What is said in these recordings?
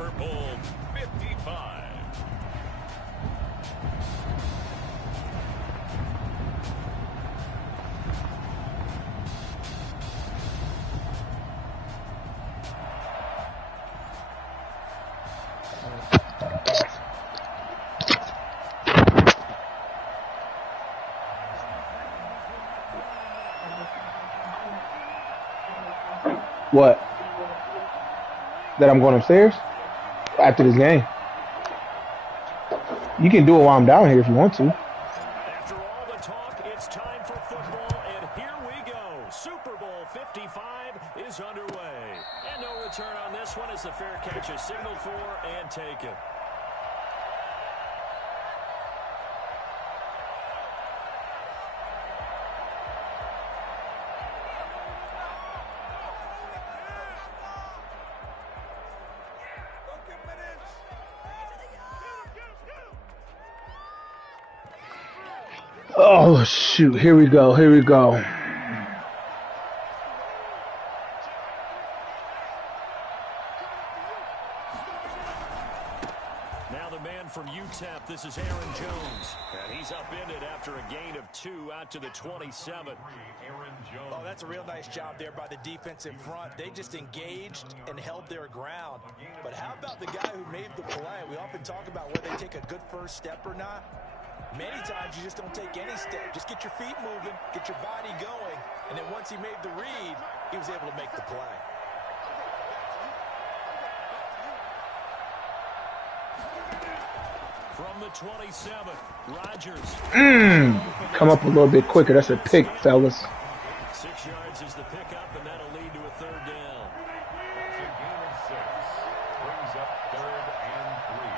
Super Bowl 55. What? That I'm going upstairs? After this game. You can do it while I'm down here if you want to. After all the talk, it's time for football, and here we go. Super Bowl 55 is underway. And no return on this one as the fair catch is signaled for and taken. Oh, shoot. Here we go. Here we go. Now the man from UTEP, this is Aaron Jones. And he's upended after a gain of 2 out to the 27. Oh, that's a real nice job there by the defensive front. They just engaged and held their ground. But how about the guy who made the play? We often talk about whether they take a good first step or not. Many times you just don't take any step. Just get your feet moving, get your body going, and then once he made the read, he was able to make the play. From the 27, Rodgers. Come up a little bit quicker. That's a pick, fellas. 6 yards is the pickup, and that'll lead to a third down. That's a gain of 6. Brings up 3rd and 3.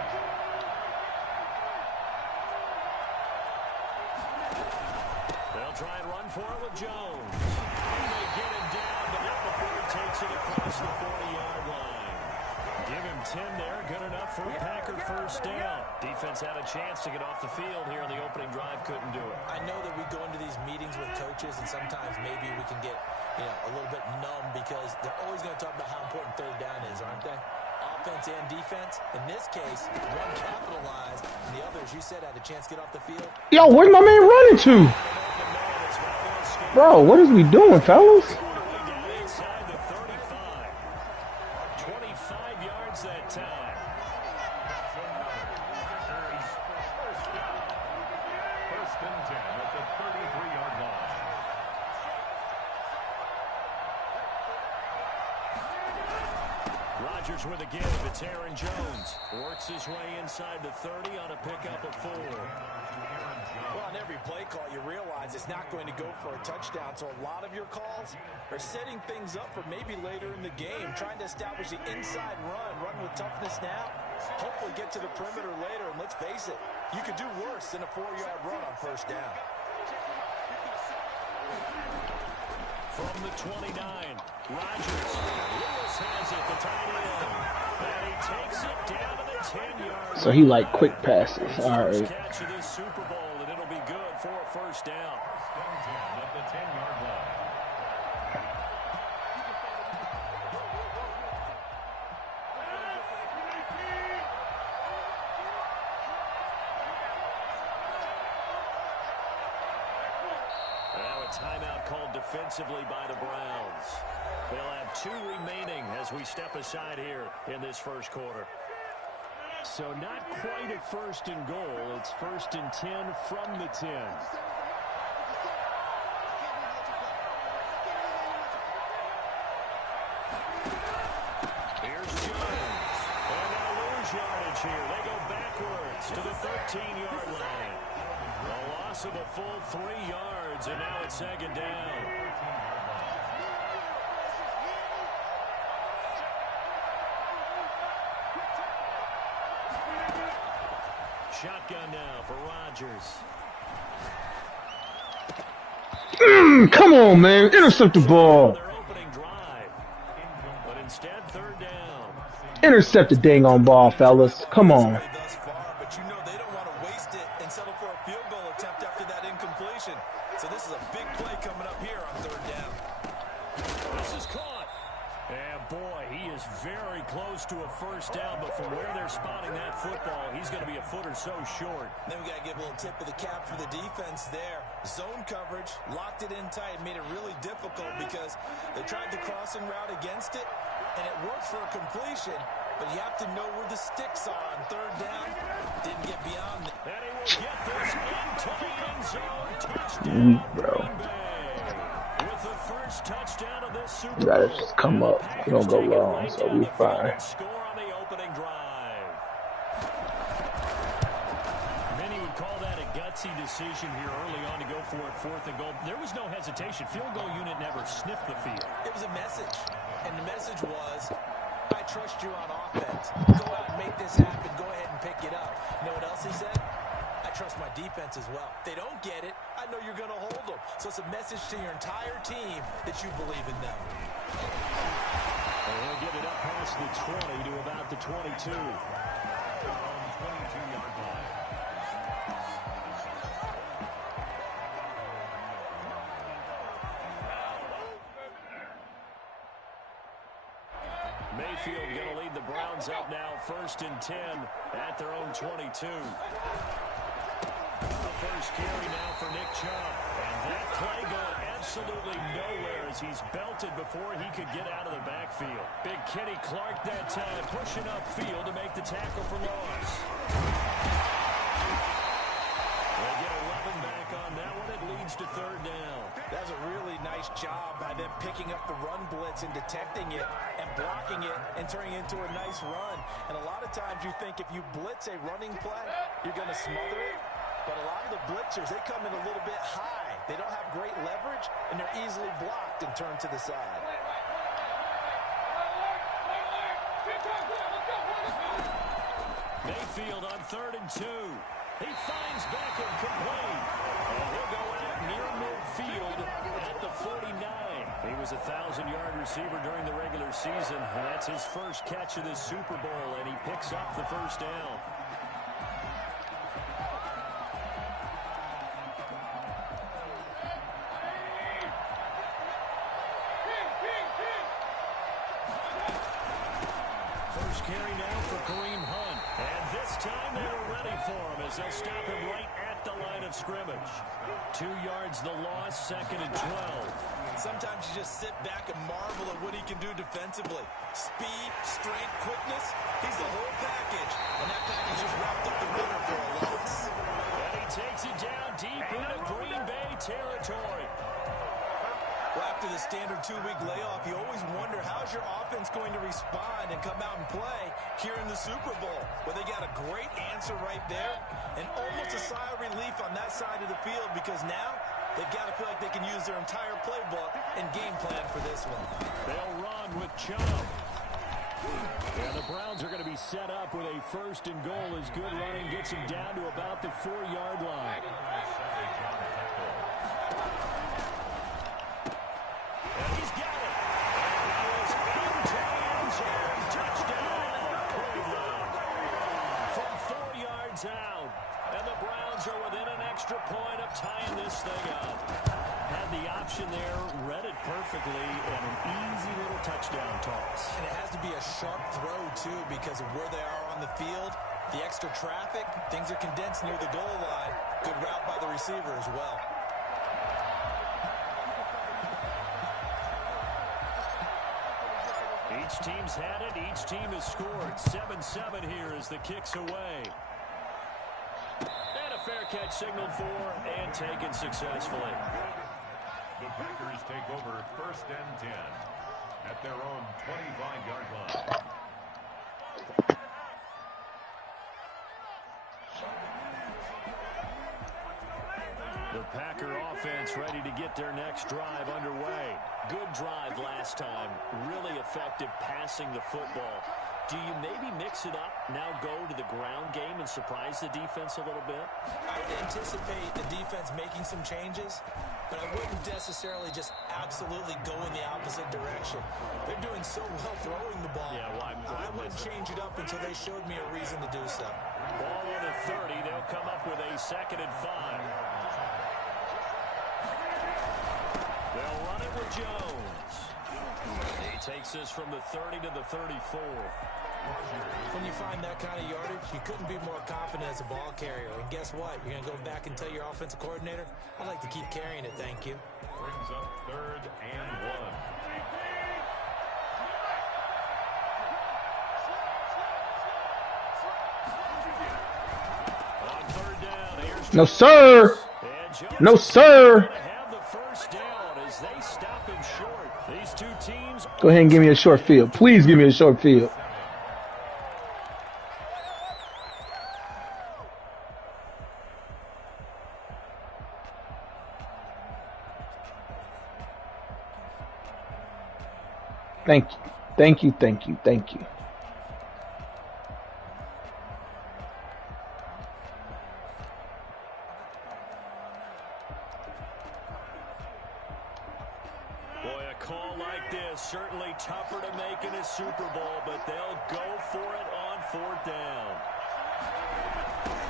They'll try and run for it with Jones. And they get him down, but not before he takes it across the 40-yard line. Give him 10 there. Good enough for a Packer first down. Defense had a chance to get off the field here on the opening drive. Couldn't do it. I know that we go into these meetings with coaches, and sometimes maybe we can get a little bit numb because they're always going to talk about how important third down is, aren't they? Offense and defense. In this case, one capitalized, and the other, as you said, had a chance to get off the field. Yo, where's my man running to? Bro, what is we doing, fellas? Inside the 35. 25 yards that time. First and 10 at the 33-yard line. Rodgers with a give. It's Aaron Jones. Works his way inside the 30 on a pickup of 4. Well, on every play call, you realize it's not going to go for a touchdown. So a lot of your calls are setting things up for maybe later in the game, trying to establish the inside run with toughness now. Hopefully get to the perimeter later. And let's face it, you could do worse than a 4-yard run on first down. From the 29, Rodgers. Lewis has it, the tight end. And he takes it down to the 10-yard line. So he like quick passes. All right. Catch of this Super Bowl, and it'll be good for a first down. First and 10 at the 10-yard line. Now a timeout called defensively by the Browns. They'll have 2 remaining as we step aside here in this first quarter. So not quite a first and goal. It's first and 10 from the 10. Here's Jones. And they'll lose yardage here. They go backwards to the 13-yard line. A loss of a full 3 yards, and now it's second down. Shotgun now for Rodgers. Come on, man. Intercept the ball. Their opening drive. But instead, third down. Intercept the dang on ball, fellas. Come on. Thus far, but you know they don't want to waste it and settle for a field goal attempt after that incompletion. So this is a big play coming up here on third down. This is caught. And boy, he is very very close to a first down, but from where they're spotting that football, he's going to be a foot or so short. Then we got to give a little tip of the cap for the defense there. Zone coverage, locked it in tight, made it really difficult because they tried the crossing route against it, and it worked for a completion, but you have to know where the sticks are on third down. Didn't get beyond it. And he will get this into the end zone. Touchdown, bro. Green Bay. With the first touchdown of this Super You gotta Bowl. just come up. You don't go long, so we fine. Score on the opening drive. Many would call that a gutsy decision here early on to go for it, 4th and goal. There was no hesitation. Field goal unit never sniffed the field. It was a message, and the message was, I trust you on offense. Go out and make this happen. Go ahead and pick it up. You know what else he said? I trust my defense as well. If they don't get it, I know you're going to hold them. So it's a message to your entire team that you believe in them. And he'll get it up past the 20 to about the 22. 22-yard line. Mayfield going to lead the Browns up now, 1st and 10 at their own 22. The first carry now for Nick Chubb. And that play going absolutely nowhere as he's belted before he could get out of the backfield. Big Kenny Clark that time pushing upfield to make the tackle for loss. They get 11 back on that one. It leads to 3rd down. That was a really nice job by them picking up the run blitz and detecting it and blocking it and turning it into a nice run. And a lot of times you think if you blitz a running play, you're going to smother it. But a lot of the blitzers, they come in a little bit high. They don't have great leverage, and they're easily blocked and turned to the side. Mayfield on 3rd and 2. He finds Beckham complete. And he'll go out near midfield at the 49. He was a 1,000-yard receiver during the regular season, and that's his first catch of this Super Bowl, and he picks up the first down. First carry now for Kareem Hunt. And this time they were ready for him as they'll stop him right at the line of scrimmage. 2 yards the loss, 2nd and 12. Sometimes you just sit back and marvel at what he can do defensively. Speed, strength, quickness, he's the whole package. And that package just wrapped up the runner for a loss. And he takes it down deep into Green Bay territory. Well, after the standard 2-week layoff, you always wonder how's your offense going to respond and come out and play here in the Super Bowl. Well, they got a great answer right there and almost a sigh of relief on that side of the field because now they've got to feel like they can use their entire playbook and game plan for this one. They'll run with Chubb. And the Browns are going to be set up with a 1st and goal as good running gets him down to about the 4-yard line. And he's got it. And he is into the end zone. Touchdown, Cleveland. From 4 yards out. And the Browns are within an extra point of tying this thing up. Had the option there, read it perfectly, and an easy little touchdown toss. And it has to be a sharp throw, too, because of where they are on the field. The extra traffic, things are condensed near the goal line. Good route by the receiver as well. Each team's had it. Each team has scored. 7-7 here as the kick's away. And a fair catch signaled for and taken successfully. The Packers take over 1st and 10 at their own 25-yard line. The Packer offense ready to get their next drive underway. Good drive last time. Really effective passing the football. Do you maybe mix it up, now go to the ground game and surprise the defense a little bit? I would anticipate the defense making some changes, but I wouldn't necessarily just absolutely go in the opposite direction. They're doing so well throwing the ball. Yeah, well, I wouldn't change it up until they showed me a reason to do so. Ball on the 30. They'll come up with a 2nd and 5. They'll run it with Jones. He takes this from the 30 to the 34. When you find that kind of yardage, you couldn't be more confident as a ball carrier. And guess what? You're going to go back and tell your offensive coordinator, I'd like to keep carrying it, thank you. Brings up 3rd and 1. On 3rd down, here's No, sir. No, sir. have the first down as they stop him short. These two teams. Go ahead and give me a short field. Please give me a short field. Thank you. Thank you. Thank you. Thank you. Boy, a call like this certainly tougher to make in a Super Bowl, but they'll go for it on 4th down.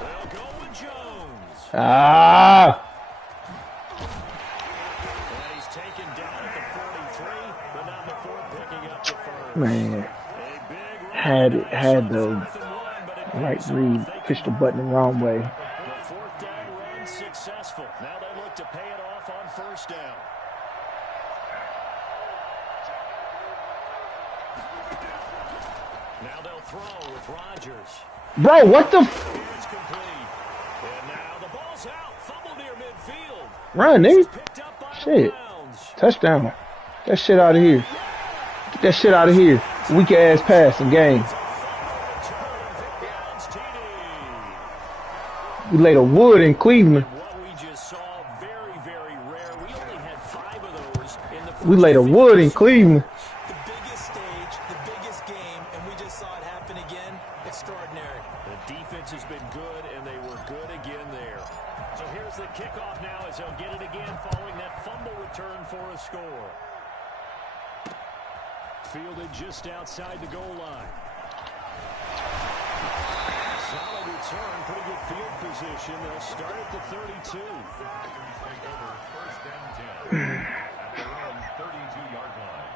They'll go with Jones. Ah. And he's taken down at the 43, but not before picking up the first. Man. A big Had the 4th and 1, but it right pays off. read. They Pushed the convert. button the wrong way. The 4th down run successful. Now they look to pay it off on 1st down. Now they'll throw with Rodgers. Bro, what the It's complete. And now the ball's out. Fumble near midfield. run, nigga? Picked up by Shit. the Browns. Touchdown. Get that shit out of here. Get that shit out of here. Weak ass passing game. Browns TD. We laid a wood in Cleveland. What we just saw, very, very rare. We only had 5 of those in the We laid a wood in Cleveland. The biggest stage, the biggest game, and we just saw it happen again. Extraordinary. The defense has been good, and they were good again there. So here's the kickoff now as they'll get it again following that fumble return for a score. Fielded just outside the goal line. Solid return, pretty good field position. They'll start at the 32. Packers take over 1st and 10 at their own 32-yard line.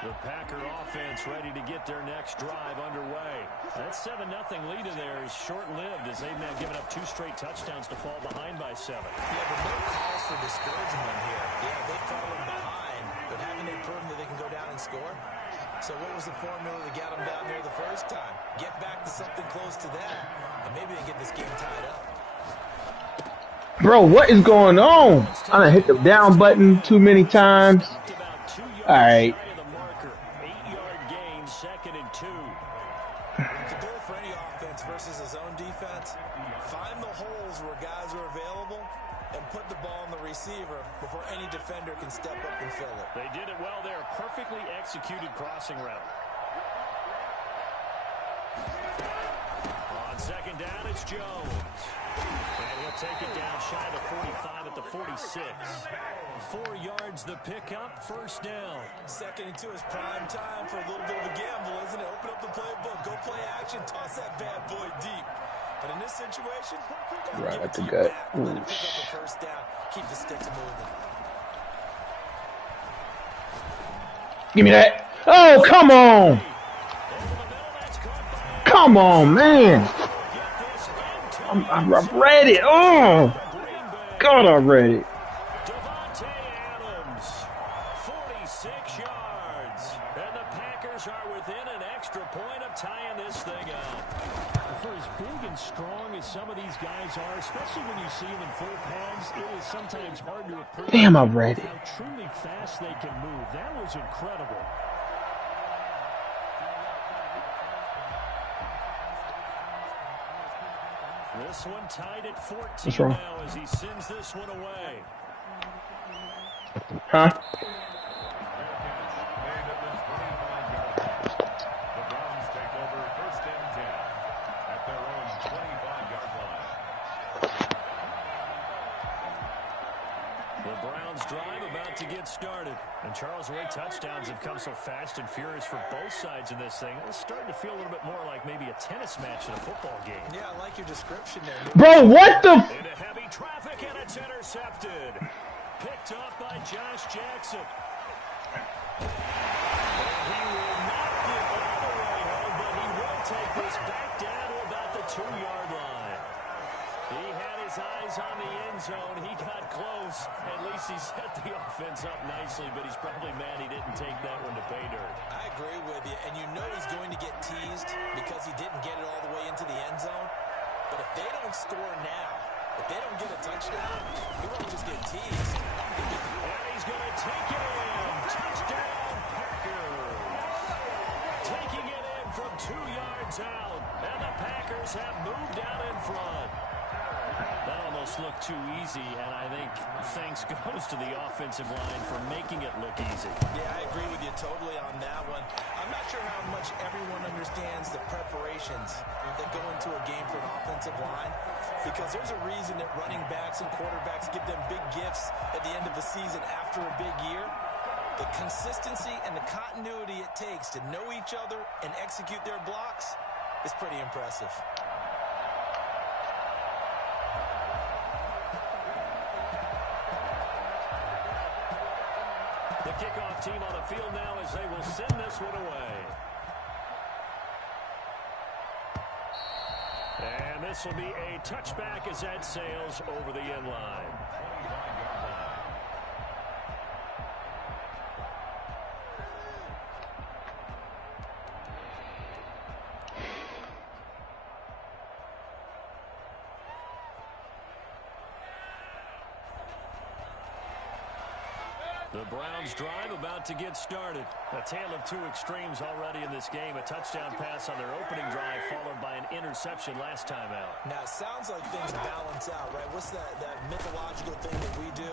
The Packer offense ready to get their next drive underway. That 7-0 lead in there is short-lived as they've now given up 2 straight touchdowns to fall behind by 7. Yeah, but no cause for discouragement here. Yeah, they've fallen behind, but haven't they proven that they can go down and score? So what was the formula that got them down there the first time? Get back to something close to that, and maybe they get this game tied up. Bro, what is going on? I done hit the down button too many times. About 2 yards All right. shy of the marker. 8-yard gain, 2nd and 2. The goal for any offense versus a zone defense, find the holes where guys are available and put the ball in the receiver before any defender can step up and fill it. They did it well there. Perfectly executed crossing route. On 2nd down, it's Jones. And he'll take it down shy of the 45 at the 46. 4 yards the pickup, 1st down. 2nd and 2 is prime time for a little bit of a gamble, isn't it? Open up the playbook, go play action, toss that bad boy deep. But in this situation, Right give at it the to gut. your back, let Ooh, it pick up the 1st down, keep the sticks moving. Give me that. Oh, come on. Over the middle, that's caught by Come on, man. Get this into I've read it. Oh, Green Bay. God, I read it. Devontae Adams, 46 yards. And the Packers are within an extra point of tying this thing up. For as big and strong as some of these guys are, especially when you see them in full pads, it is sometimes hard to appreciate Damn, I read it. how truly fast they can move. That was incredible. This one tied at 14 What's wrong? now as he sends this one away. Huh? Made at the 25-yard line. The Browns take over 1st and 10 at their own 25-yard line. The Browns drive about to get started. And Charles, the way touchdowns have come so fast and furious for both sides in this thing, it's starting to feel a little bit more like maybe a tennis match in a football game. Yeah, I like your description there. Bro, what the? Into heavy traffic, and it's intercepted. picked off by Josh Jackson. And he will not get all the way home, but he will take this back down to about the 2-yard line. He had his eyes on the end zone. He got close. At least he set the offense up nicely, but he's probably mad he didn't take that one to pay dirt. I agree with you, and you know he's going to get teased because he didn't get it all the way into the end zone. But if they don't score now, if they don't get a touchdown, he won't just get teased. And he's going to take it in. Touchdown, Packers. Taking it in from 2 yards out. And the Packers have moved out in front. That almost looked too easy, and I think thanks goes to the offensive line for making it look easy. Yeah, I agree with you totally on that one. I'm not sure how much everyone understands the preparations that go into a game for an offensive line, because there's a reason that running backs and quarterbacks give them big gifts at the end of the season after a big year. The consistency and the continuity it takes to know each other and execute their blocks is pretty impressive. The kickoff team on the field now as they will send this one away. And this will be a touchback as that sails over the end line. The Browns drive about to get started. A tale of two extremes already in this game. A touchdown pass on their opening drive followed by an interception last time out. Now, it sounds like things balance out, right? What's that mythological thing that we do?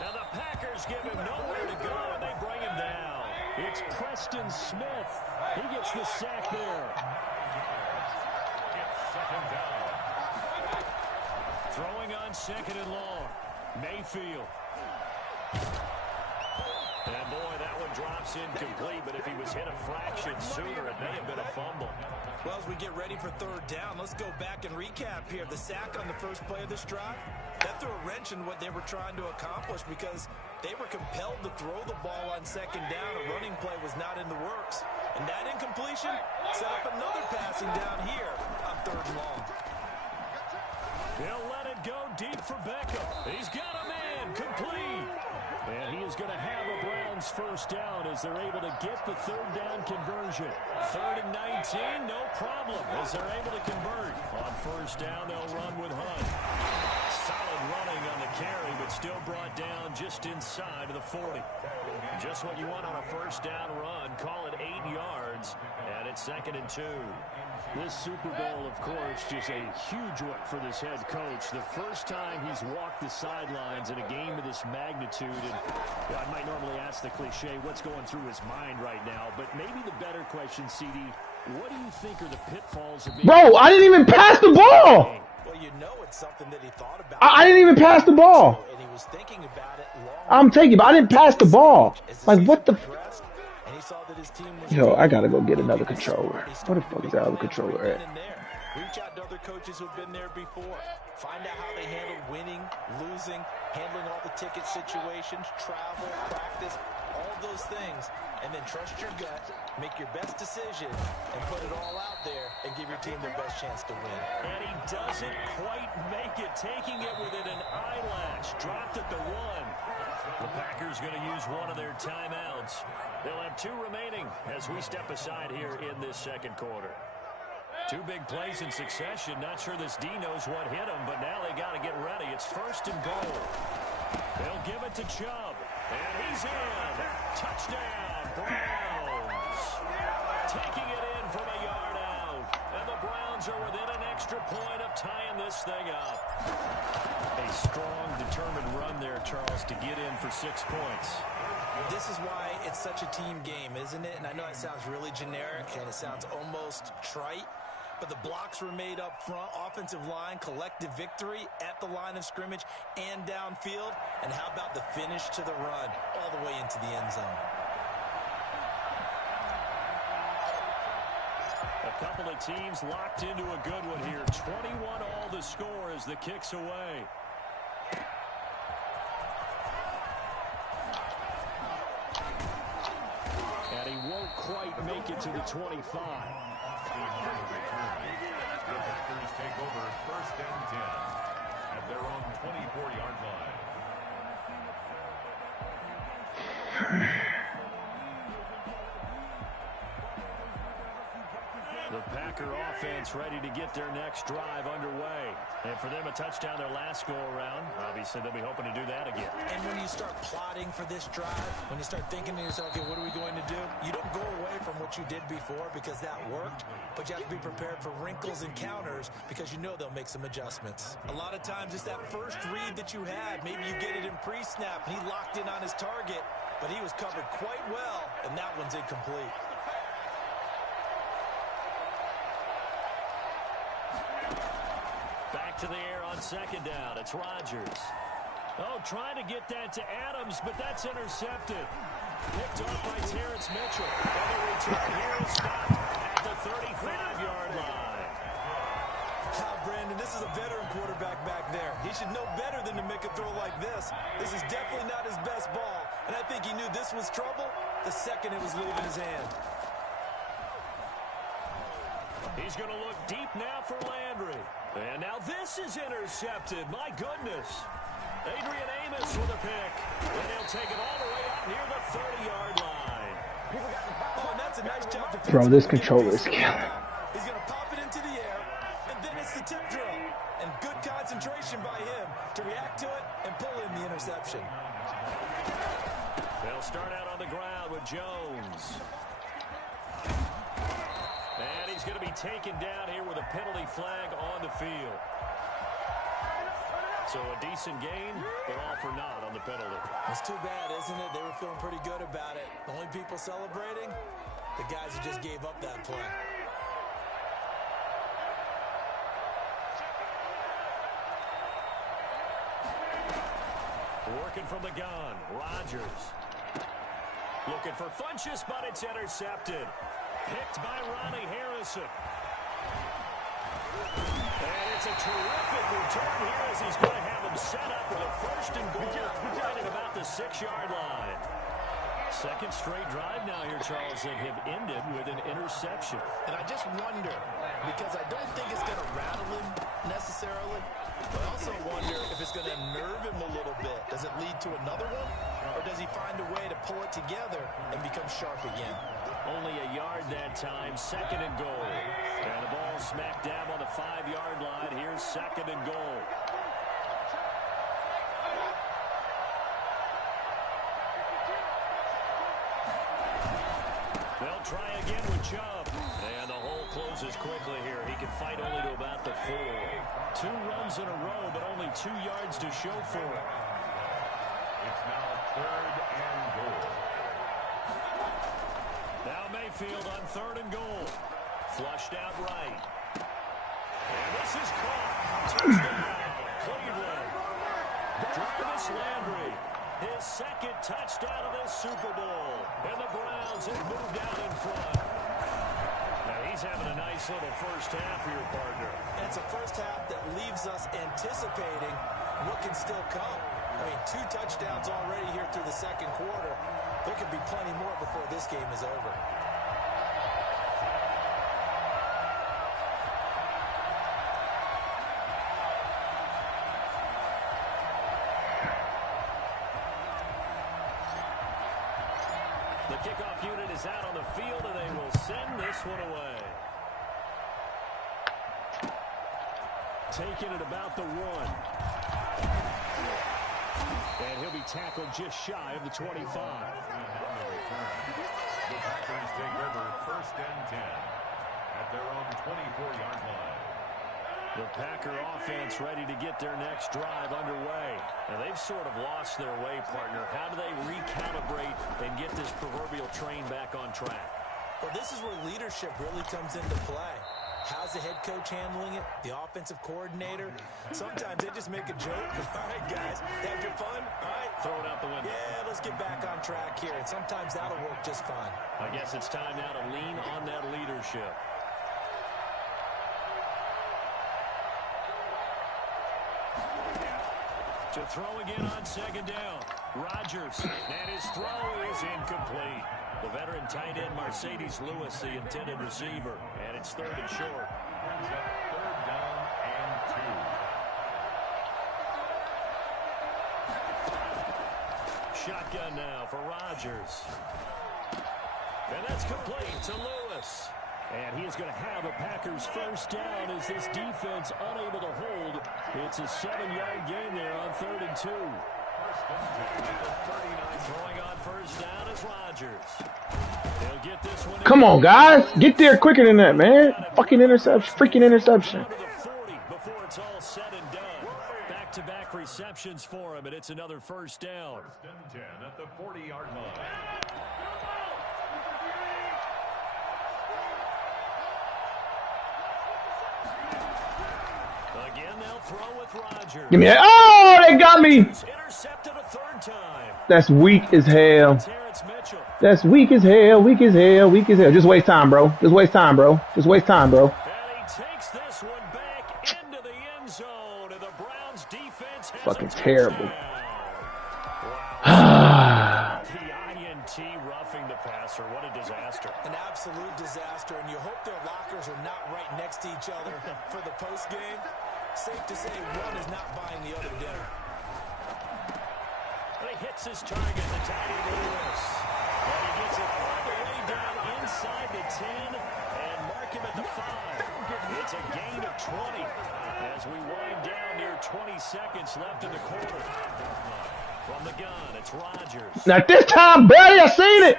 Now the Packers give him nowhere to go, and they bring him down. It's Preston Smith. He gets the sack there. It's second down. Throwing on second and long. Mayfield. And boy, that one drops incomplete, but if he was hit a fraction sooner, it may have been a fumble. Well, as we get ready for third down, let's go back and recap here. The sack on the first play of this drive, that threw a wrench in what they were trying to accomplish because they were compelled to throw the ball on second down. A running play was not in the works. And that incompletion set up another passing down here on third and long. He'll let it go deep for Beckham. He's got a man complete. And he is going to have a Browns first down as they're able to get the third down conversion. 3rd and 19, no problem as they're able to convert. On first down, they'll run with Hunt. Solid running on the carry, but still brought down just inside of the 40. Just what you want on a first down run. Call it 8 yards, and it's 2nd and 2. This Super Bowl, of course, just a huge one for this head coach. The first time he's walked the sidelines in a game of this magnitude. And I might normally ask the cliche, what's going through his mind right now? But maybe the better question, CD, what do you think are the pitfalls of being... Bro, I didn't even pass the ball. Well, you know it's something that he thought about. I didn't even pass the ball. And he was thinking about it long. I'm taking, but I didn't pass the ball. Like, what the... And he saw that his team was... Yo, I gotta go get another controller. What the fuck is that other controller at? Reach out to other coaches who've been there before. Find out how they handle winning, losing, handling all the ticket situations, travel, practice, all those things. And then trust your gut, make your best decision, and put it all out there and give your team their best chance to win. And he doesn't quite make it, taking it within an eyelash. Dropped at the 1. The Packers going to use one of their timeouts. They'll have 2 remaining as we step aside here in this second quarter. 2 big plays in succession. Not sure this D knows what hit him, but now they got to get ready. It's 1st and goal. They'll give it to Chubb, and he's in. Touchdown, Browns. Taking it in from a yard out, and the Browns are within an extra point of tying this thing up. A strong, determined run there, Charles, to get in for 6 points. This is why it's such a team game, isn't it? And I know it sounds really generic and it sounds almost trite, but the blocks were made up front, offensive line, collective victory at the line of scrimmage and downfield. And how about the finish to the run all the way into the end zone? A couple of teams locked into a good one here. 21 all the score as the kick's away. won't quite make it to the 25. The Packers take over 1st and 10 at their own 24-yard line. The Packer offense ready to get their next drive underway. And for them, a touchdown their last go-around. Obviously, they'll be hoping to do that again. And when you start plotting for this drive, when you start thinking to yourself, okay, what are we going to do? You don't go away from what you did before because that worked, but you have to be prepared for wrinkles and counters because you know they'll make some adjustments. A lot of times it's that first read that you had. Maybe you get it in pre-snap, and he locked in on his target, but he was covered quite well, and that one's incomplete. Back to the air on 2nd down. It's Rodgers. Oh, trying to get that to Adams, but that's intercepted. Picked off by Terrence Mitchell. And the return here is stopped at the 35-yard line. Brandon, this is a veteran quarterback back there. He should know better than to make a throw like this. This is definitely not his best ball, and I think he knew this was trouble the second it was leaving his hand. He's going to look deep now for Landry. And now this is intercepted. My goodness. Adrian Amos with a pick. And he'll take it all the way out near the 30-yard line. Oh, and that's a nice job to Bro, this controller is killing. He's going to pop it into the air, and then it's the tip drill. And good concentration by him to react to it and pull in the interception. They'll start out on the ground with Jones. And he's going to be taken down here with a penalty flag on the field. So a decent gain, but all for naught on the penalty. It's too bad, isn't it? They were feeling pretty good about it. The only people celebrating, the guys who just gave up that play. Working from the gun, Rodgers. Looking for Funchess, but it's intercepted. Picked by Ronnie Harrison. And it's a terrific return here as he's going to have him set up with a 1st and goal right at about the 6-yard line. Second straight drive now here, Charles, that have ended with an interception. And I just wonder, because I don't think it's going to rattle him necessarily, but I also wonder if it's going to nerve him a little bit. Does it lead to another one? Or does he find a way to pull it together and become sharp again? Only a yard that time, 2nd and goal. And the ball smack dab on the 5-yard line. Here's 2nd and goal. They'll try again with Chubb. And the hole closes quickly here. He can fight only to about the 4. 2 runs in a row, but only 2 yards to show for it. It's now 3rd and goal. Now Mayfield on 3rd and goal. Flushed out right. And this is caught. Touchdown, Cleveland. Jarvis Landry, his 2nd touchdown of this Super Bowl. And the Browns have moved out in front. Now he's having a nice little first half for your partner. And it's a first half that leaves us anticipating what can still come. I mean, 2 touchdowns already here through the 2nd quarter. There could be plenty more before this game is over. The kickoff unit is out on the field, and they will send this one away. Taking it about the 1. And he'll be tackled just shy of the 25. The Packers take over 1st and 10 at their own 24-yard line. The Packer offense ready to get their next drive underway. Now, they've sort of lost their way, partner. How do they recalibrate and get this proverbial train back on track? Well, this is where leadership really comes into play. How's the head coach handling it? The offensive coordinator? Sometimes they just make a joke. All right, guys, have your fun. All right. Throw it out the window. Yeah, let's get back on track here. And sometimes that'll work just fine. I guess it's time now to lean on that leadership. To throw again on 2nd down. Rodgers, and his throw is incomplete. The veteran tight end Mercedes Lewis, the intended receiver. And it's 3rd and short. Brings up 3rd down and 2. Shotgun now for Rodgers. And that's complete to Lewis. And he is going to have a Packers first down as this defense unable to hold. It's a 7-yard gain there on 3rd and 2. Throwing on first down is Rodgers. He'll get this one. Come on, guys. Get there quicker than that, man. Fucking interception. Freaking interception. To the 40 before it's all said and done. Back-to-back receptions for him, and it's another first down. 1st and 10 at the 40-yard line. Again, they'll throw with Rodgers. Give me that. Oh, they got me. Intercepted a 3rd time. That's weak as hell. Terrence Mitchell. That's weak as hell. Weak as hell. Weak as hell. Just waste time, bro. Just waste time, bro. Just waste time, bro. And he takes this one back into the end zone, and the Browns defense has Fucking a terrible. Wow. The INT roughing the passer. What a disaster. An absolute disaster, and you hope their lockers are not right next to each other for the postgame. Safe to say one is not buying the other dinner. But he hits his target, the tight end Lewis. And he gets it all the way down inside the 10 and mark him at the 5. It's a gain of 20 as we wind down near 20 seconds left in the quarter. From the gun, it's Rodgers. Now this time, buddy, I seen it.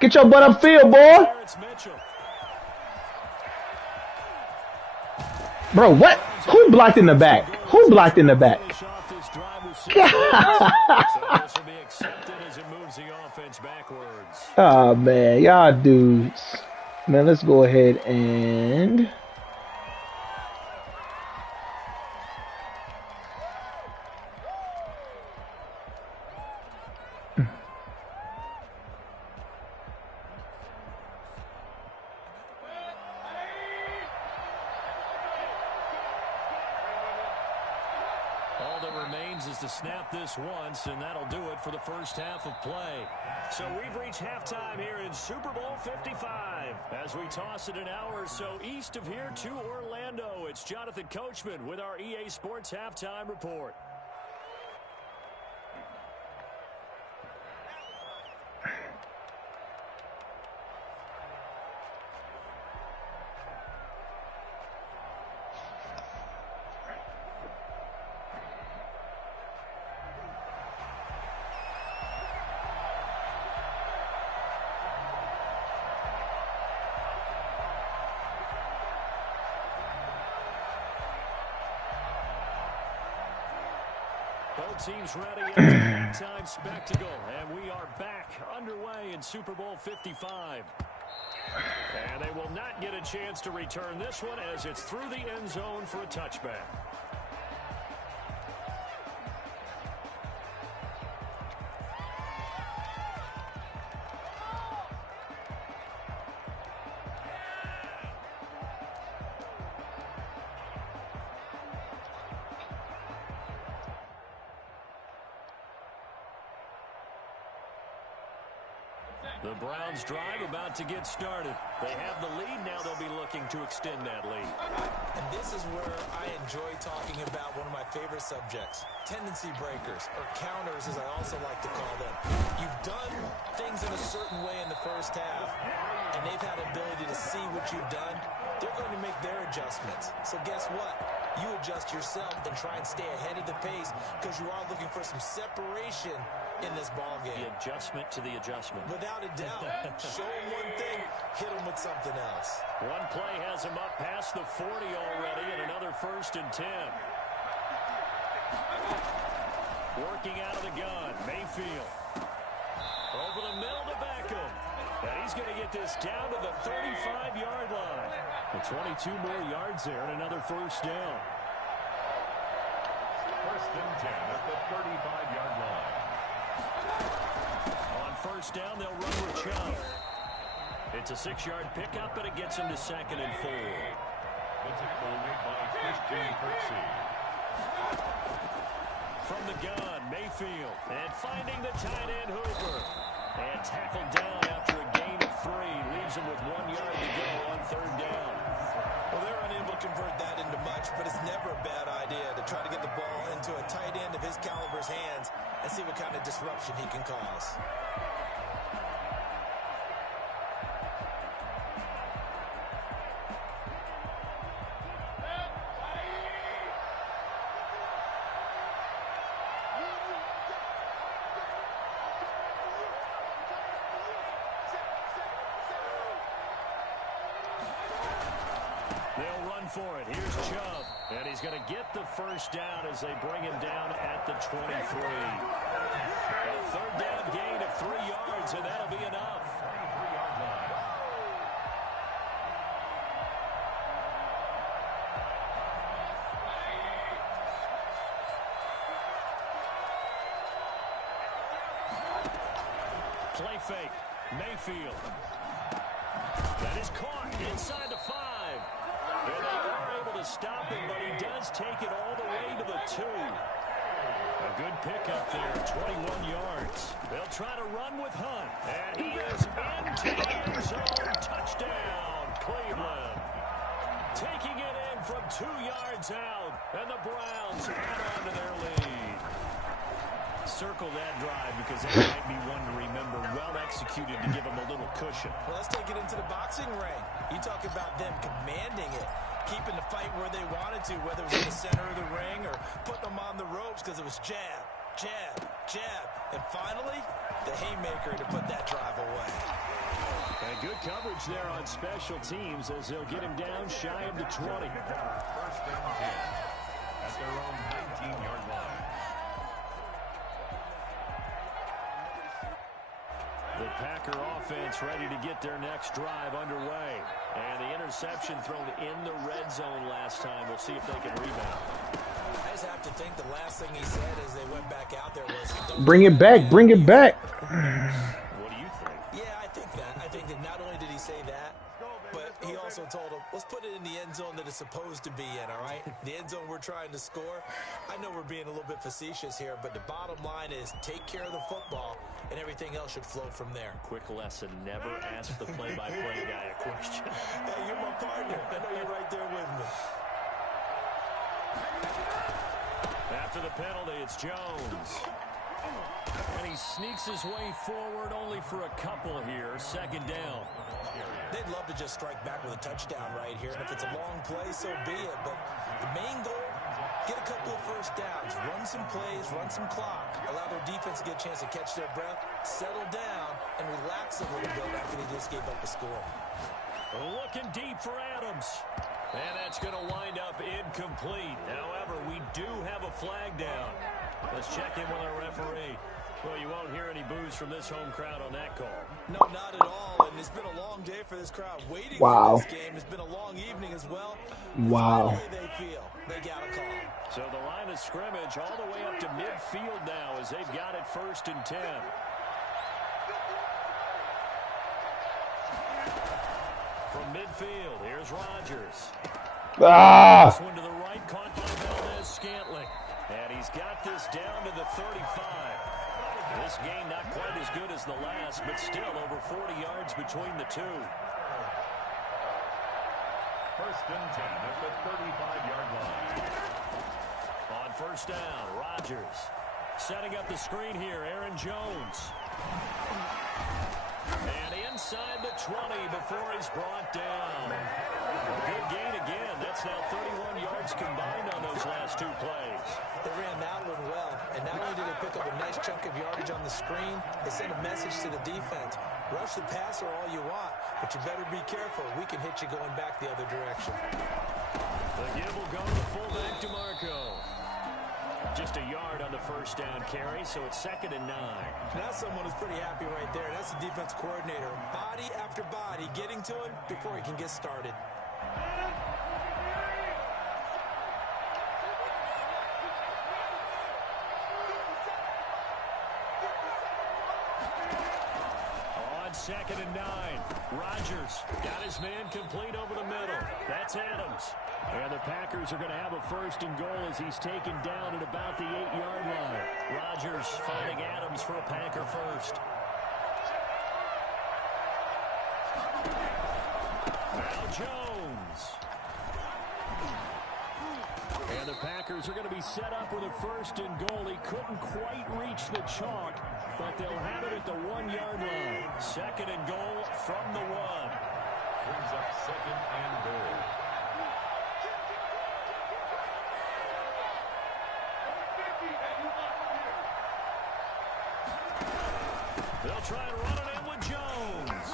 Get your butt upfield, boy. Terrence Mitchell. Bro, what? Who blocked in the back? Who blocked in the back? Finish off this drive with 6 points. So this will be accepted as it moves the offense backwards. Oh, man. Y'all dudes. Man, let's go ahead and... All that remains is to snap this once, and that'll do it for the first half of play. So we've reached halftime here in Super Bowl 55. As we toss it an hour or so east of here to Orlando, it's Jonathan Coachman with our EA Sports Halftime Report. Both teams ready in the halftime spectacle, and we are back underway in Super Bowl 55. And they will not get a chance to return this one as it's through the end zone for a touchback. The Browns drive about to get started. They have the lead. Now they'll be looking to extend that lead. And this is where I enjoy talking about one of my favorite subjects, tendency breakers, or counters as I also like to call them. You've done things in a certain way in the first half, and they've had ability to see what you've done. They're going to make their adjustments. So guess what? You adjust yourself and try and stay ahead of the pace because you are looking for some separation in this ball game. The adjustment to the adjustment. Without a doubt. Show them one thing, hit them with something else. One play has him up past the 40 already, and another 1st and 10. Working out of the gun, Mayfield. Over the middle to Beckham. And he's going to get this down to the 35-yard line. And 22 more yards there and another first down. 1st and 10 at the 35-yard line. On first down, they'll run with Chubb. It's a 6-yard pickup, but it gets him to 2nd and 4. The tackle made by Christian Kirksey. From the gun, Mayfield. And finding the tight end, Hooper. And tackled down after a gain of 3. Leaves him with 1 yard to go on 3rd down. Well, they're unable to convert that into much, but it's never a bad idea to try to get the ball into a tight end of his caliber's hands and see what kind of disruption he can cause. They'll run for it. Here's Chubb. And he's going to get the first down as they bring him down at the 23. A 3rd down gain of 3 yards, and that'll be enough. Play fake. Mayfield. That is caught inside the 5. And they are able to stop him, but he does take it all the way to the 2. A good pickup there, 21 yards. They'll try to run with Hunt. And he is into the end zone. Touchdown, Cleveland. Taking it in from 2 yards out. And the Browns add on to their lead. Circle that drive because that might be one to remember. Well executed to give them a little cushion. Well, let's take it into the boxing ring. You talk about them commanding it, keeping the fight where they wanted to, whether it was in the center of the ring or putting them on the ropes because it was jab, jab, jab. And finally, the haymaker to put that drive away. And good coverage there on special teams as they'll get him down shy of the 20. First and 10 at their own 19-yard line. The Packer offense ready to get their next drive underway. And the interception thrown in the red zone last time. We'll see if they can rebound. I just have to think the last thing he said as they went back out there was... Bring it back. Bring it back. What do you think? Yeah, I think that. I think that not only did he say that, but he also told him, let's put it in the end zone that it's supposed to be in, all right? The end zone we're trying to score. I know we're being a little bit facetious here, but the bottom line is take care of the football, and everything else should flow from there. Quick lesson, never ask the play-by-play guy a question. Hey, you're my partner. I know you're right there with me. After the penalty, it's Jones. And he sneaks his way forward only for a couple here. 2nd down. They'd love to just strike back with a touchdown right here, and if it's a long play, so be it. But the main goal, get a couple of first downs, run some plays, run some clock, allow their defense to get a chance to catch their breath, settle down, and relax a little bit after they just gave up the score. Looking deep for Adams. And that's going to wind up incomplete. However, we do have a flag down. Let's check in with our referee. Well, you won't hear any boos from this home crowd on that call. No, not at all. And it's been a long day for this crowd waiting Wow. for this game. It's been a long evening as well. Wow. Finally, they feel they got a call. So the line of scrimmage all the way up to midfield now as they've got it 1st and 10. From midfield, here's Rodgers. Ah! This one to the right, caught by Valdez-Scantling. And he's got this down to the 35. This game not quite as good as the last, but still over 40 yards between the two. 1st and 10 at the 35-yard line. On 1st down, Rodgers setting up the screen here, Aaron Jones. And inside the 20 before he's brought down. Good gain again. That's now 31 yards combined on those last 2 plays. They ran that one well, and not only did they pick up a nice chunk of yardage on the screen, they sent a message to the defense. Rush the passer all you want, but you better be careful. We can hit you going back the other direction. The give will go to fullback DeMarco. Just a yard on the 1st down carry, so it's 2nd and 9. Now someone is pretty happy right there. That's the defense coordinator. Body after body getting to him before he can get started. On 2nd and 9, Rodgers got his man complete over the middle. That's Adams. And the Packers are going to have a 1st and goal as he's taken down at about the 8-yard line. Rodgers finding Adams for a Packer 1st. Jones. And the Packers are going to be set up with a 1st and goal. He couldn't quite reach the chalk, but they'll have it at the 1-yard line. 2nd and goal from the 1. Brings up 2nd and goal. They'll try and run it in with Jones.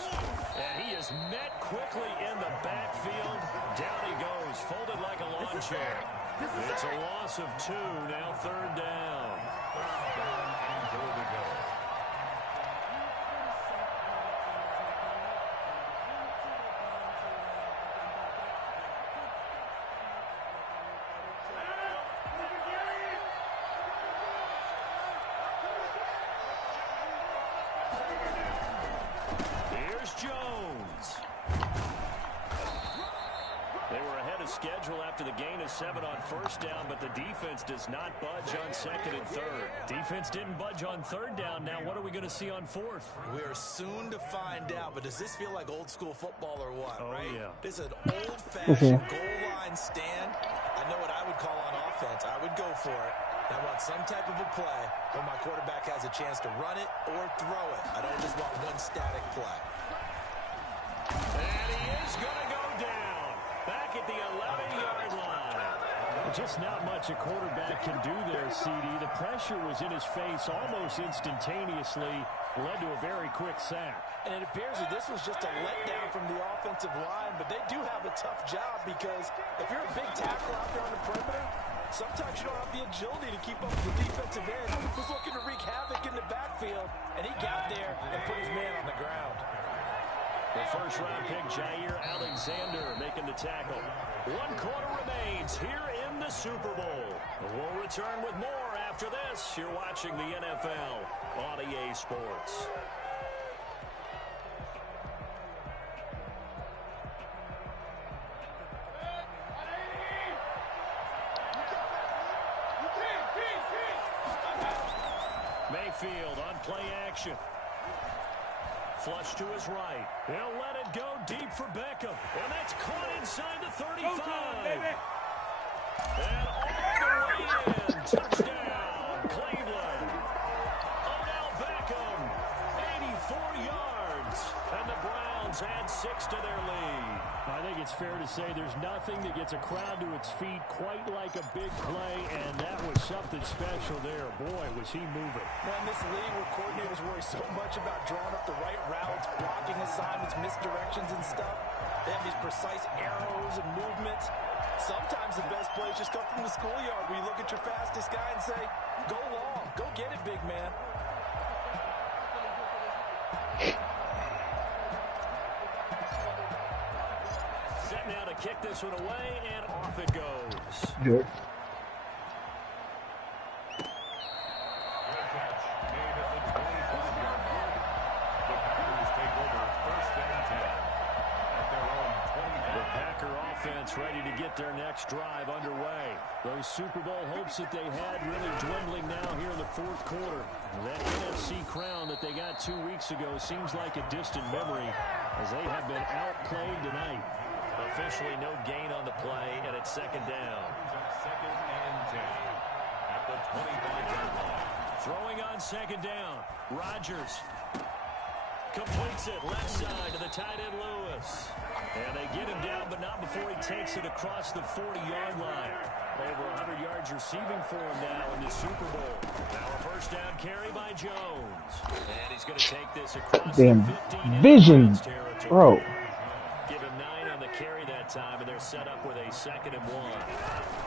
And he is met quickly in the backfield. Down he goes, folded like a lawn chair. It's a loss of 2, now 3rd down. 1st down and goal to go. Here's Jones. They were ahead of schedule after the gain of 7 on 1st down, but the defense does not budge on 2nd and 3rd. Defense didn't budge on 3rd down. Now what are we going to see on 4th? We are soon to find out, but does this feel like old school football or what, Oh, right? yeah. This is an old-fashioned goal line stand. I know what I would call on offense. I would go for it. I want some type of a play where my quarterback has a chance to run it or throw it. I don't just want one static play. And he is going to go down. Back at the 11-yard line. Just not much a quarterback can do there, CD. The pressure was in his face almost instantaneously. Led to a very quick sack. And it appears that this was just a letdown from the offensive line, but they do have a tough job because if you're a big tackle out there on the perimeter, sometimes you don't have the agility to keep up with the defensive end who's looking to wreak havoc in the backfield, and he got there and put his man on the ground. The 1st-round pick, Jair Alexander, making the tackle. 1 quarter remains here in the Super Bowl. We'll return with more after this. You're watching the NFL on EA Sports. Mayfield on play action. Flush to his right. He'll let it go deep for Beckham. And that's caught inside the 35. And all the way in. Touchdown, Cleveland. Odell Beckham, 84 yards. And the Browns add 6 to their lead. I think it's fair to say there's nothing that gets a crowd to its feet quite like a big play, and that was something special there. Boy, was he moving. Well, in this league where coordinators worry so much about drawing up the right routes, blocking assignments, misdirections and stuff, they have these precise arrows and movements. Sometimes the best plays just come from the schoolyard where you look at your fastest guy and say, go long, go get it, big man. Set now to kick this one away, and off it goes. Good. Good catch. Made at the 25-yard line. The Packers take over 1st and 10 at their own 25. The Packer offense ready to get their next drive underway. Those Super Bowl hopes that they had really dwindling now here in the 4th quarter. That NFC crown that they got 2 weeks ago seems like a distant memory as they have been outplayed tonight. Officially no gain on the play, and it's 2nd down. 2nd and 10 at the 25-yard line. Throwing on 2nd down. Rodgers completes it left side to the tight end Lewis. And they get him down, but not before he takes it across the 40-yard line. Over 100 yards receiving for him now in the Super Bowl. Now a 1st down carry by Jones. And he's going to take this across Damn the 15 vision, territory. bro. Give him 9 on the carry that time, and they're set up with a 2nd and 1.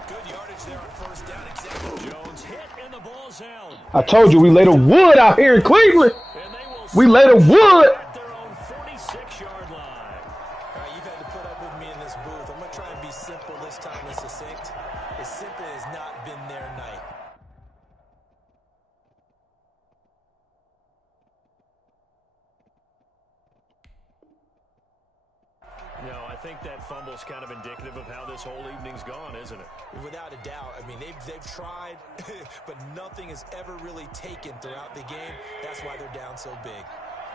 Good yardage there on 1st down. Exactly. Jones hit, and the ball's out. I told you we laid a wood out here in Cleveland. And they will We laid a wood. at their own 46-yard line. All right, you've had to put up with me in this booth. I'm going to try and be simple this time and succinct. It simply has not been their night. No, I think that fumble's kind of indicative of how this whole evening's gone, isn't it? Without a doubt. I mean, they've tried, but nothing has ever really taken throughout the game. That's why they're down so big.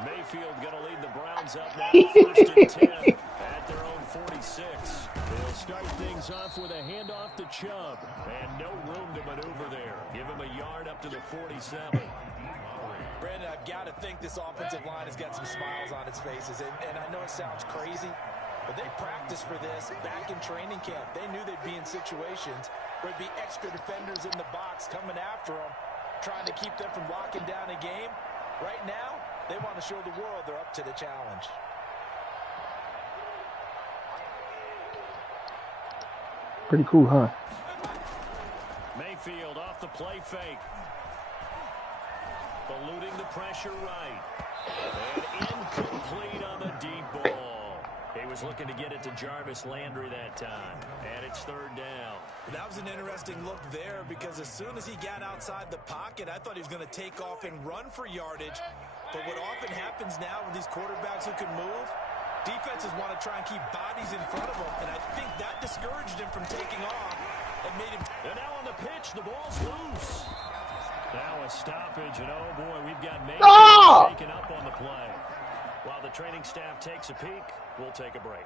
Mayfield going to lead the Browns up now, 1st and 10 at their own 46. off the Chubb. And no room to maneuver there. Give him a yard up to the 47. Brandon, I've got to think this offensive line has got some smiles on its faces. And I know it sounds crazy, but they practiced for this back in training camp. They knew they'd be in situations where there'd be extra defenders in the box coming after them, trying to keep them from locking down a game. Right now, they want to show the world they're up to the challenge. Pretty cool, huh? Mayfield off the play fake. Eluding the pressure right. And incomplete on the deep ball. He was looking to get it to Jarvis Landry that time. And it's third down. That was an interesting look there because as soon as he got outside the pocket, I thought he was going to take off and run for yardage. But what often happens now with these quarterbacks who can move, defenses want to try and keep bodies in front of them. And I think that discouraged him from taking off and made him... And now on the pitch, the ball's loose. Now a stoppage, and oh boy, we've got Mayfield shaken up on the play. While the training staff takes a peek, we'll take a break.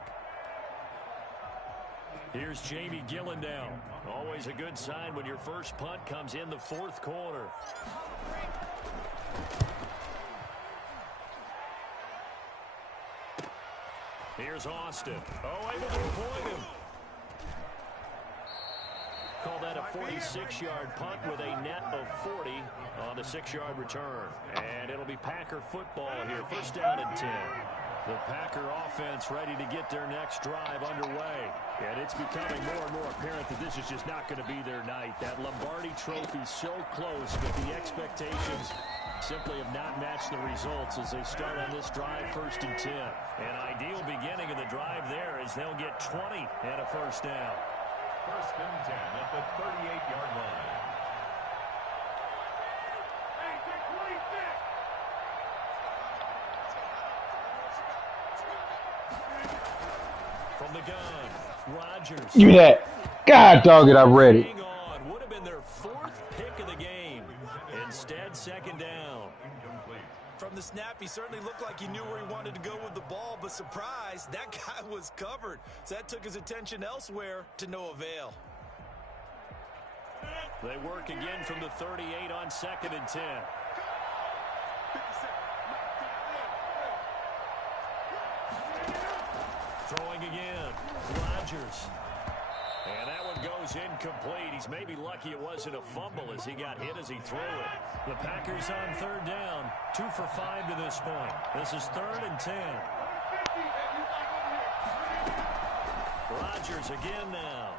Here's Jamie Gillendow. Always a good sign when your first punt comes in the fourth quarter. Here's Austin. Oh, able to avoid him. Call that a 46-yard punt with a net of 40 on the 6-yard return. And it'll be Packer football here. First down and 10. The Packer offense ready to get their next drive underway. And it's becoming more and more apparent that this is just not going to be their night. That Lombardi trophy so close, but the expectations simply have not matched the results as they start on this drive first and 10. An ideal beginning of the drive there as they'll get 20 and a first down. First and 10 at the 38-yard line. From the gun, Rodgers. Give me that. God dog it, I read it. Hang on. Would have been their fourth pick of the game. Instead, second down. From the snap, he certainly looked like he knew where he wanted to go with the ball, but surprise, that guy was covered. So that took his attention elsewhere to no avail. They work again from the 38 on second and 10. Throwing again. Rodgers. And that one goes incomplete. He's maybe lucky it wasn't a fumble as he got hit as he threw it. The Packers on third down. 2 for 5 to this point. This is third and 10. Rodgers again now.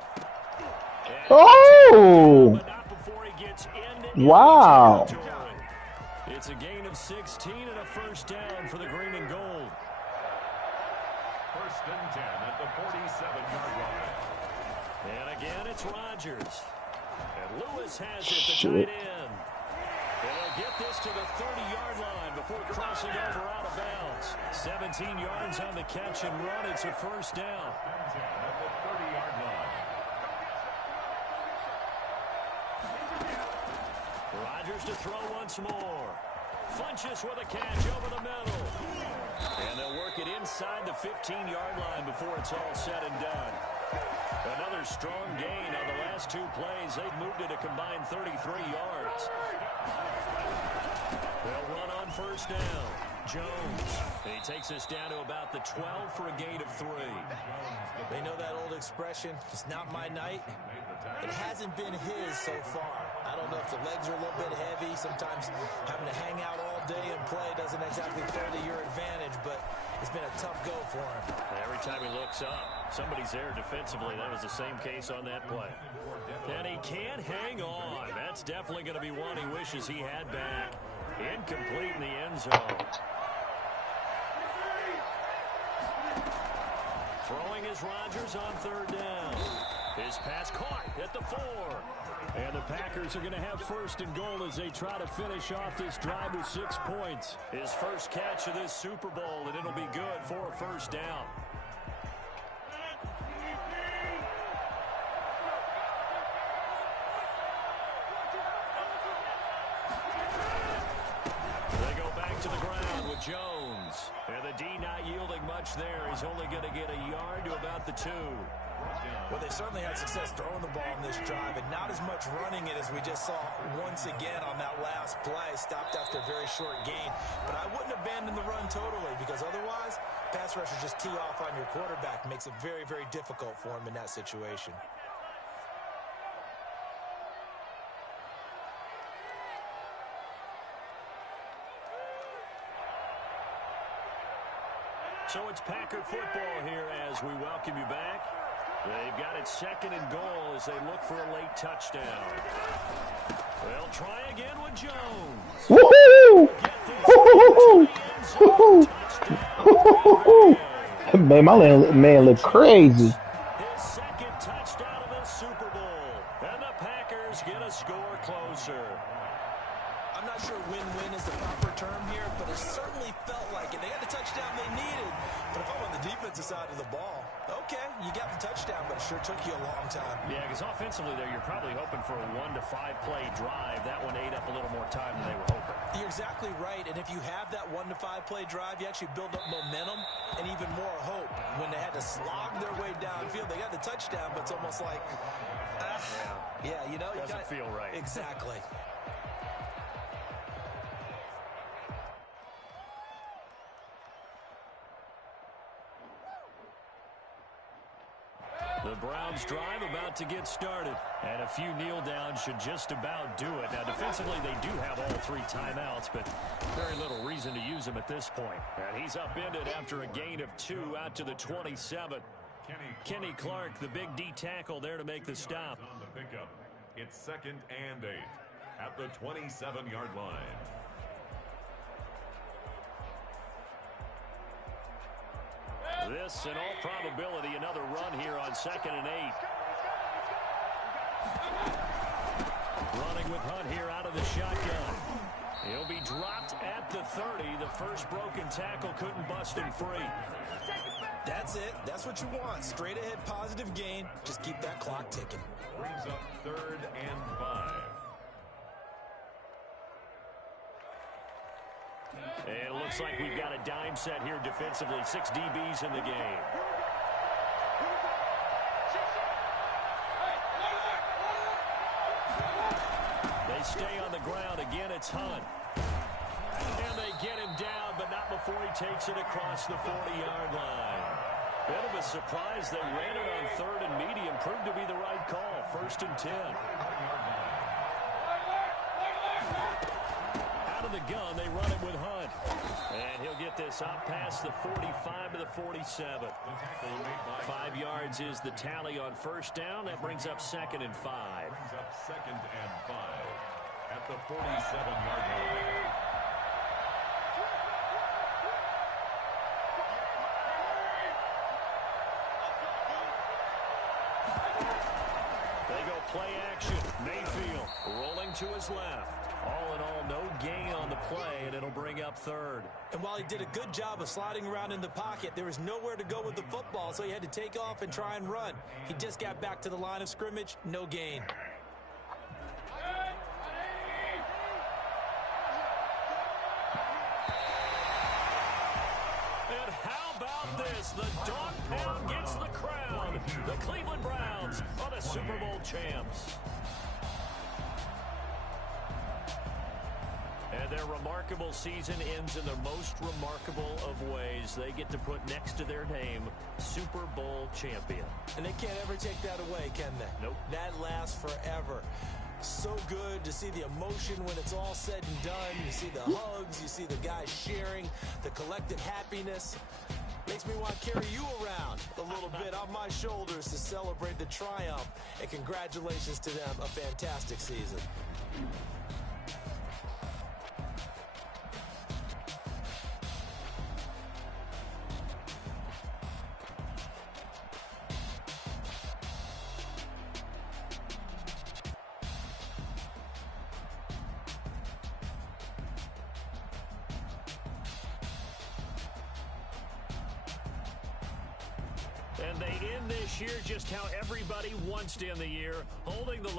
Oh! But not before he gets into Wow. territory. It's a gain of 16 and a first down for the green and gold. First and 10 at the 47-yard line. And again, it's Rodgers. And Lewis has it, the tight end. And he'll get this to the 30-yard line before crossing over out of bounds. 17 yards on the catch and run. It's a first down. First and 10 at the 30-yard line. Rodgers to throw once more. Funches with a catch over the middle. And they'll work it inside the 15-yard line before it's all said and done. Another strong gain on the last 2 plays. They've moved it a combined 33 yards. They'll run on first down. Jones. He takes us down to about the 12 for a gain of 3. They know that old expression, it's not my night. It hasn't been his so far. I don't know if the legs are a little bit heavy. Sometimes having to hang out all day and play doesn't exactly further your advantage, but it's been a tough go for him. Every time he looks up, somebody's there defensively. That was the same case on that play. And he can't hang on. That's definitely going to be one he wishes he had back. Incomplete in the end zone. Throwing is Rodgers on third down. His pass caught at the 4. And the Packers are going to have first and goal as they try to finish off this drive with 6 points. His first catch of this Super Bowl, and it'll be good for a first down. They go back to the ground with Jones. Jones. And the D not yielding much there. He's only going to get a yard to about the 2. Well, they certainly had success throwing the ball in this drive, and not as much running it as we just saw once again on that last play. Stopped after a very short gain. But I wouldn't abandon the run totally, because otherwise, pass rushers just tee off on your quarterback. Makes it very, very difficult for him in that situation. So it's Packer football here as we welcome you back. They've got it 2nd and goal as they look for a late touchdown. They'll try again with Jones. Woohoo! Woohoo! Man, my man look crazy. His 2nd touchdown of the Super Bowl. And the Packers get a score closer. I'm not sure win-win is the proper term here, but it certainly felt like it. They had the touchdown they needed. But if I'm on the defensive side of the ball, okay, you got the touchdown, but it sure took you a long time. Yeah, because offensively there, you're probably hoping for a 1 to 5 play drive. That one ate up a little more time than they were hoping. You're exactly right, and if you have that 1 to 5 play drive, you actually build up momentum and even more hope. When they had to slog their way downfield, they got the touchdown, but it's almost like, yeah, you know. Doesn't feel right. Exactly. The Browns drive about to get started. And a few kneel downs should just about do it. Now, defensively, they do have all 3 timeouts, but very little reason to use them at this point. And he's upended after a gain of 2 out to the 27. Kenny Clark, the big D tackle there to make the stop. On the pickup. It's 2nd and 8 at the 27-yard line. This, in all probability, another run here on 2nd and 8. Running with Hunt here out of the shotgun. He'll be dropped at the 30. The first broken tackle couldn't bust him free. That's it. That's what you want. Straight ahead positive gain. Just keep that clock ticking. Brings up 3rd and 5. And it looks like we've got a dime set here defensively. 6 DBs in the game. They stay on the ground. Again, it's Hunt. And they get him down, but not before he takes it across the 40-yard line. Bit of a surprise. They ran it on 3rd and medium. Proved to be the right call. 1st and 10. Out of the gun, they run it with Hunt. And he'll get this up past the 45 to the 47. 5 yards is the tally on 1st down. That brings up 2nd and 5. Brings up 2nd and 5 at the 47-yard line. They go play action. Mayfield rolling to his left. All in all, no gain on the play, and it'll bring up 3rd. And while he did a good job of sliding around in the pocket, there was nowhere to go with the football, so he had to take off and try and run. He just got back to the line of scrimmage, no gain. And how about this? The dog pound gets the crown. The Cleveland Browns are the Super Bowl champs. And their remarkable season ends in the most remarkable of ways. They get to put next to their name, Super Bowl champion. And they can't ever take that away, can they? Nope. That lasts forever. So good to see the emotion when it's all said and done. You see the hugs, you see the guys sharing, the collective happiness. Makes me want to carry you around a little bit on my shoulders to celebrate the triumph. And congratulations to them, a fantastic season. And they end this year just how everybody wants to end the year, holding the